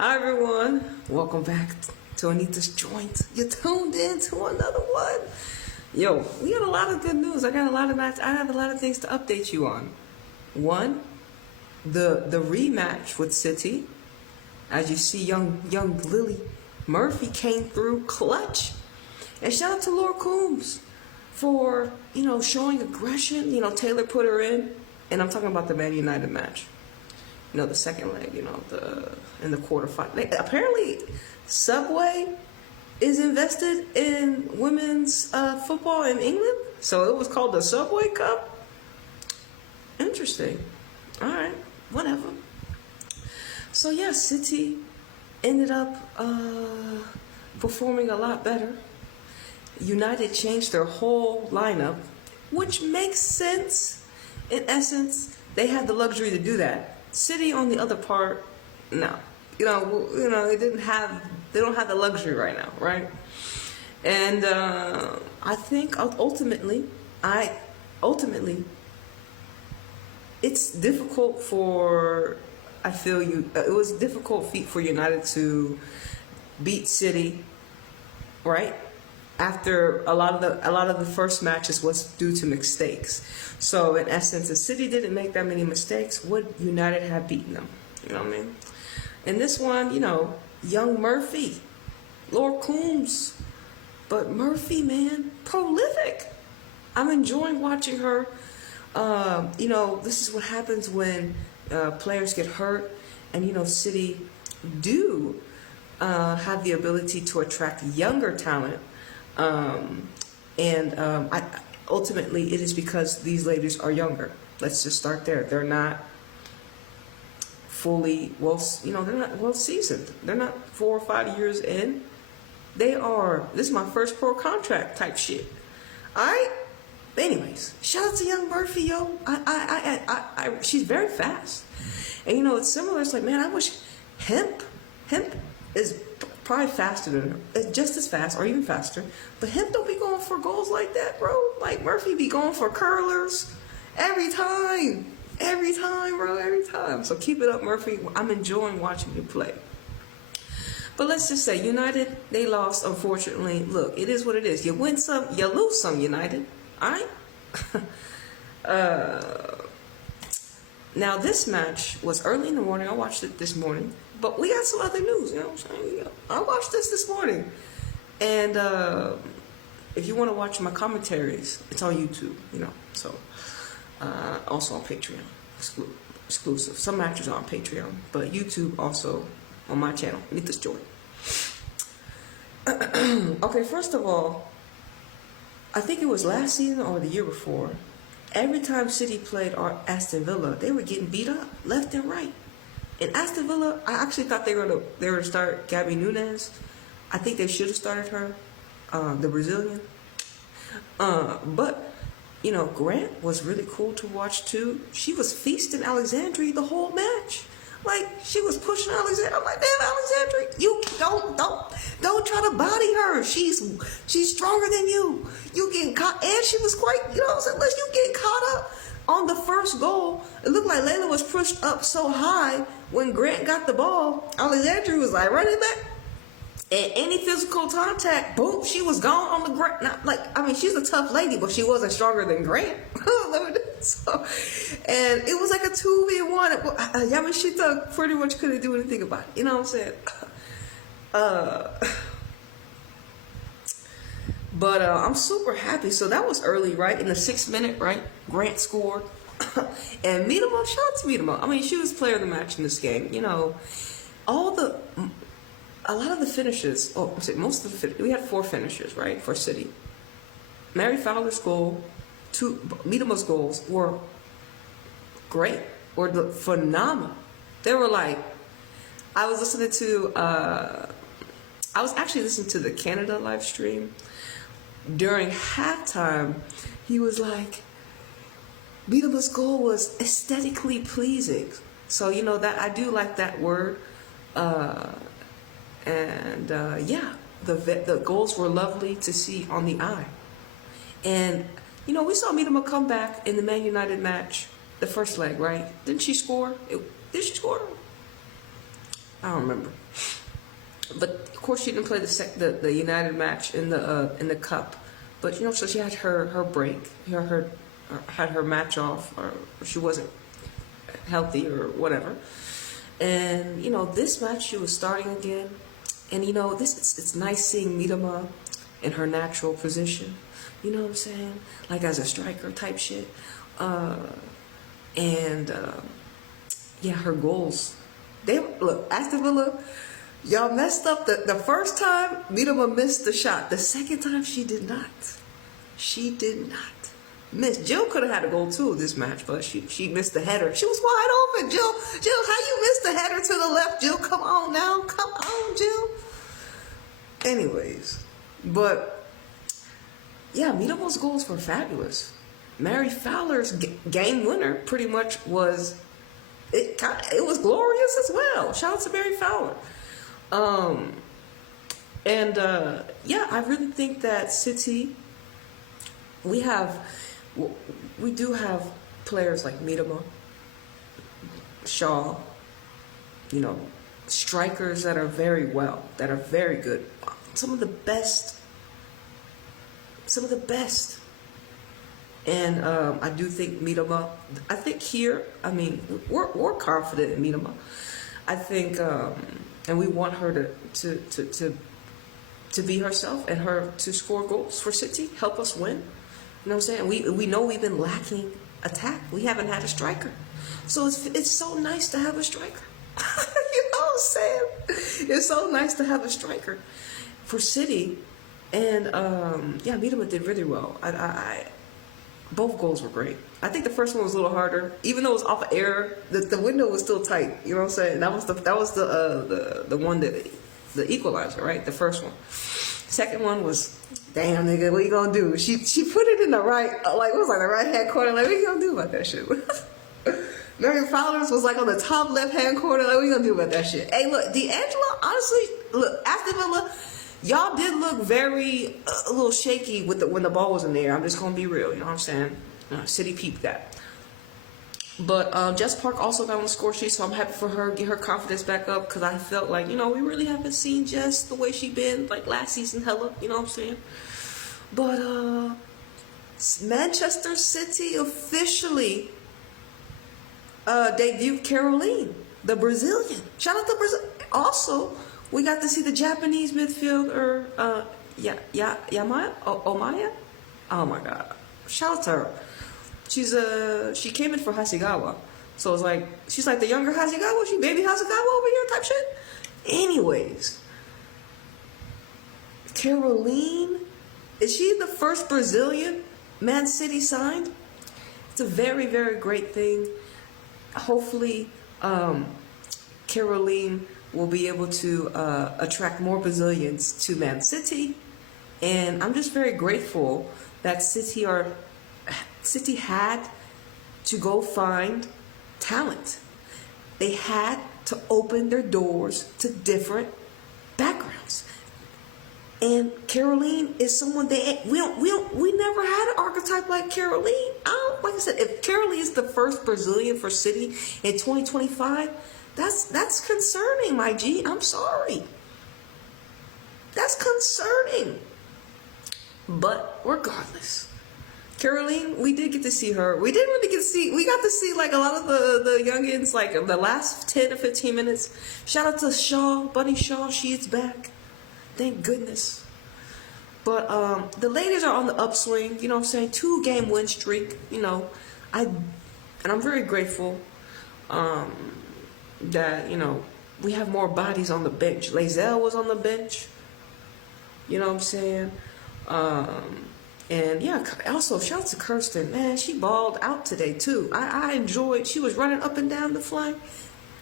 Hi everyone, welcome back to Anita's Joint. You tuned in to another one. Yo, we got a lot of good news. I have a lot of things to update you on. One, the rematch with City. As you see, young Lily Murphy came through clutch. And shout out to Laura Coombs for showing aggression. Taylor put her in, and I'm talking about the Man United match. The second leg, in the quarterfinal. Apparently, Subway is invested in women's football in England. So it was called the Subway Cup. Interesting. All right, whatever. So yeah, City ended up performing a lot better. United changed their whole lineup, which makes sense. In essence, they had the luxury to do that. City on the other part, no. They don't have the luxury right now, right? And I think ultimately, it's difficult for. It was a difficult feat for United to beat City, right? After a lot of the first matches was due to mistakes. So in essence, if City didn't make that many mistakes, would United have beaten them? You know what I mean? In this one, young Murphy, Laura Coombs, but Murphy, man, prolific. I'm enjoying watching her. This is what happens when players get hurt, and City do have the ability to attract younger talent. Ultimately, it is because these ladies are younger. Let's just start there. They're not fully they're not well seasoned. They're not 4 or 5 years in. They are. This is my first pro contract type shit. All right. Anyways, shout out to young Murphy, yo. She's very fast, and it's similar. It's like, man, I wish Hemp is probably faster than her, just as fast or even faster. But Hemp don't be going for goals like that, bro. Like Murphy be going for curlers every time, bro, every time. So keep it up, Murphy. I'm enjoying watching you play. But let's just say United, they lost, unfortunately. Look, it is what it is. You win some, you lose some, United. All right? Now, this match was early in the morning. I watched it this morning. But we got some other news, what I'm saying? I watched this morning. And if you want to watch my commentaries, it's on YouTube, So, also on Patreon, exclusive. Some matches are on Patreon, but YouTube also on my channel, Anita's Joint. Okay, first of all, I think it was last season or the year before. Every time City played Aston Villa, they were getting beat up left and right. In Aston Villa, I actually thought they were going to start Gabby Nunes. I think they should have started her, the Brazilian. But Grant was really cool to watch too. She was feasting Alexandria the whole match. Like, she was pushing Alexandria. I'm like, damn, Alexandria, you don't try to body her. She's stronger than you. You getting caught, and she was quite, unless you get caught up on the first goal. It looked like Layla was pushed up so high when Grant got the ball. Alexandria was like running back. And any physical contact, boom, she was gone on the ground. She's a tough lady, but she wasn't stronger than Grant. And it was like a 2v1. She thought pretty much couldn't do anything about it. You know what I'm saying? But I'm super happy. So that was early, right? In the 6th minute, right? Grant scored. And Miedema, shout out to Miedema. She was player of the match in this game. A lot of the finishes, we had 4 finishers, right, for City. Mary Fowler's goal, Miedema's goals were great, were phenomenal. They were like, I was actually listening to the Canada live stream. During halftime, he was like, Miedema's goal was aesthetically pleasing. So, that I do like that word. The goals were lovely to see on the eye. And, we saw Miedema come back in the Man United match, the first leg, right? Didn't she score? Did she score? I don't remember. But of course, she didn't play the United match in the cup. But you know, so she had her break, had her match off, or she wasn't healthy or whatever. And you know, this match she was starting again. And you know, it's nice seeing Mitama in her natural position. You know what I'm saying? Like as a striker type shit. Yeah, her goals. Look, Aston Villa, y'all messed up the first time. Mitama missed the shot. The second time she did not. She did not miss. Jill could have had a goal too this match, but she missed the header. She was wide open. Jill, how you missed the header to the left? Jill, come on now, come on, Jill. Anyways, but yeah, Mitama's goals were fabulous. Mary Fowler's game winner pretty much was. It was glorious as well. Shout out to Mary Fowler. Yeah, I really think that City, we do have players like Mitama, Shaw, you know, strikers that are very good. Some of the best. And I do think Mitama, I think here, I mean, we're confident in Mitama. I think, and we want her to be herself and her to score goals for City, help us win. You know what I'm saying? We know we've been lacking attack. We haven't had a striker. So it's so nice to have a striker. You know what I'm saying? It's so nice to have a striker for City. And yeah, Mitama did really well. Both goals were great. I think the first one was a little harder, even though it was off of air. The window was still tight. You know what I'm saying? That was the one that the equalizer, right? The first one. Second one was, damn nigga, what you gonna do? She put it in the right, like it was like the right hand corner. Like what you gonna do about that shit? Mary Fowler's was like on the top left hand corner. Like what you gonna do about that shit? Hey, look, D'Angelo. Honestly, look, Aston Villa. Y'all did look very a little shaky when the ball was in the air. I'm just gonna be real, you know what I'm saying? City peeped that. But Jess Park also got on the score sheet, so I'm happy for her, get her confidence back up, because I felt like, you know, we really haven't seen Jess the way she been like last season, hella, you know what I'm saying? But Manchester City officially debuted Kerolin, the Brazilian. Shout out to Brazil. Also, we got to see the Japanese midfielder, Omaya. Oh my God! Shout out to her. She came in for Hasegawa, so it's like she's like the younger Hasegawa. She baby Hasegawa over here type shit. Anyways, Kerolin, is she the first Brazilian Man City signed? It's a very, very great thing. Hopefully, Kerolin will be able to attract more Brazilians to Man City. And I'm just very grateful that City had to go find talent. They had to open their doors to different backgrounds. And Kerolin is someone we never had an archetype like Kerolin. Like I said, if Kerolin is the first Brazilian for City in 2025, that's concerning, my G. I'm sorry. That's concerning. But regardless, Kerolin, we did get to see her. We didn't really get to see. We got to see like a lot of the youngins, like the last 10 or 15 minutes. Shout out to Shaw, Bunny Shaw. She is back. Thank goodness. But the ladies are on the upswing. You know what I'm saying? 2-game win streak. You know, and I'm very grateful. That, you know, we have more bodies on the bench. Lazelle was on the bench. You know what I'm saying? And yeah, also shout out to Kirsten. Man, she balled out today too. I enjoyed. She was running up and down the flank.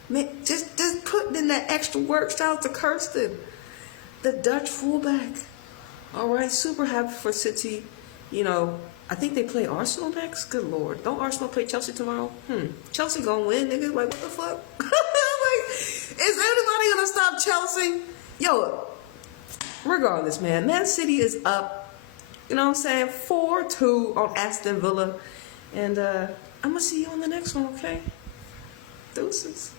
Man, just putting in that extra work. Shout out to Kirsten, the Dutch fullback. All right, super happy for City. You know, I think they play Arsenal next. Good Lord. Don't Arsenal play Chelsea tomorrow? Chelsea gonna win, nigga. Like, what the fuck? Like, is anybody gonna stop Chelsea? Yo, regardless, man. Man City is up. You know what I'm saying? 4-2 on Aston Villa. And I'm gonna see you on the next one, okay? Deuces.